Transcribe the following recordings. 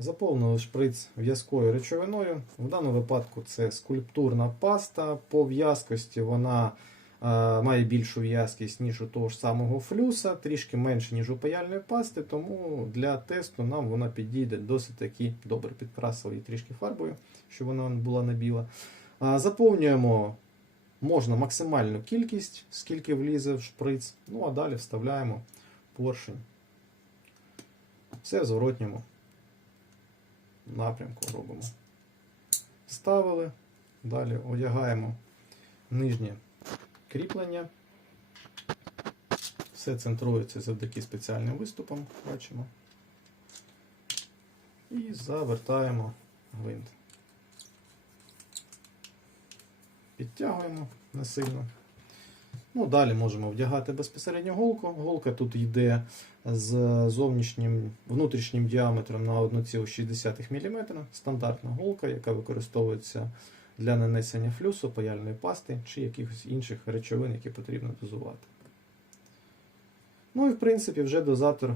Заповнили шприц в'язкою речовиною. В даному випадку це скульптурна паста. По в'язкості вона е, має більшу в'язкість, ніж у того ж самого флюса, трішки менше, ніж у паяльної пасти, тому для тесту нам вона підійде досить таки добре. Підкрасили її трішки фарбою, щоб вона була не біла. А, Заповнюємо можна максимальну кількість, скільки влізе в шприц. Ну а далі вставляємо поршень. Все в зворотньому напрямку робимо. Ставили, далі одягаємо нижнє кріплення. Все центрується завдяки спеціальним виступам, бачимо. І завертаємо гвинт. Підтягуємо не сильно. Ну, далі можемо вдягати безпосередньо голку. Голка тут йде з зовнішнім внутрішнім діаметром на 1,6 мм. Стандартна голка, яка використовується для нанесення флюсу, паяльної пасти чи якихось інших речовин, які потрібно дозувати. Ну і в принципі вже дозатор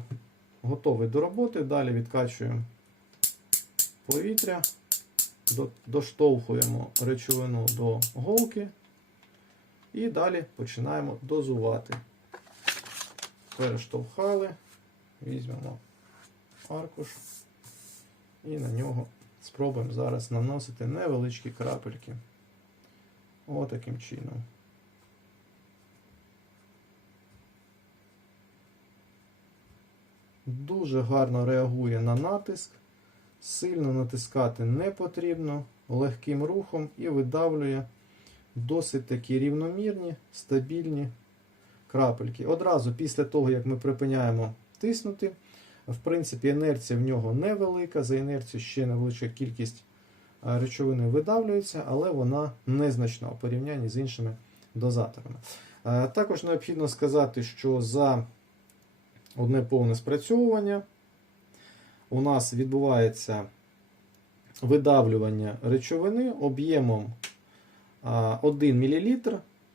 готовий до роботи. Далі відкачуємо повітря, доштовхуємо речовину до голки. І далі починаємо дозувати. Перештовхали, візьмемо аркуш і на нього спробуємо зараз наносити невеличкі крапельки. Отаким чином. Дуже гарно реагує на натиск. Сильно натискати не потрібно, легким рухом і видавлює досить такі рівномірні, стабільні крапельки. Одразу після того, як ми припиняємо тиснути, в принципі, інерція в нього невелика, за інерцію ще невеличка кількість е, речовини видавлюється, але вона незначна у порівнянні з іншими дозаторами. Е, Також необхідно сказати, що за одне повне спрацьовування у нас відбувається видавлювання речовини об'ємом 1 мл,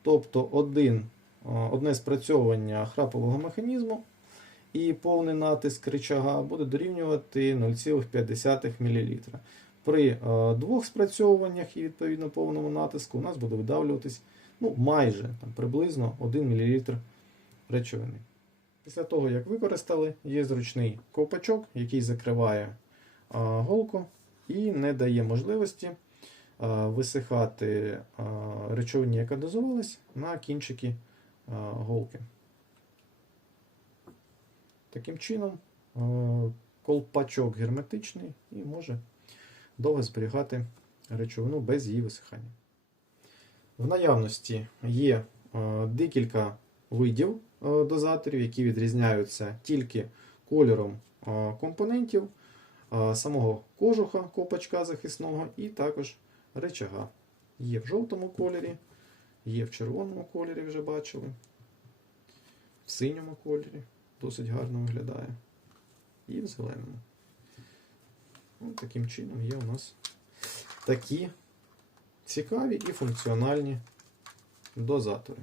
тобто один, а, одне спрацьовування храпового механізму і повний натиск рычага буде дорівнювати 0,5 мл. При двох спрацьовуваннях і відповідно повному натиску у нас буде видавлюватись ну, майже там, приблизно 1 мл речовини. Після того, як використали, є зручний ковпачок, який закриває голку і не дає можливості висихати речовині, яка дозувалась, на кінчики голки. Таким чином, колпачок герметичний і може довго зберігати речовину без її висихання. В наявності є декілька видів е, дозаторів, які відрізняються тільки кольором е, компонентів, е, самого кожуха копачка захисного і також речага. Є в жовтому кольорі, є в червоному кольорі, вже бачили, в синьому кольорі досить гарно виглядає. І в зеленому. Ось таким чином є у нас такі цікаві і функціональні дозатори.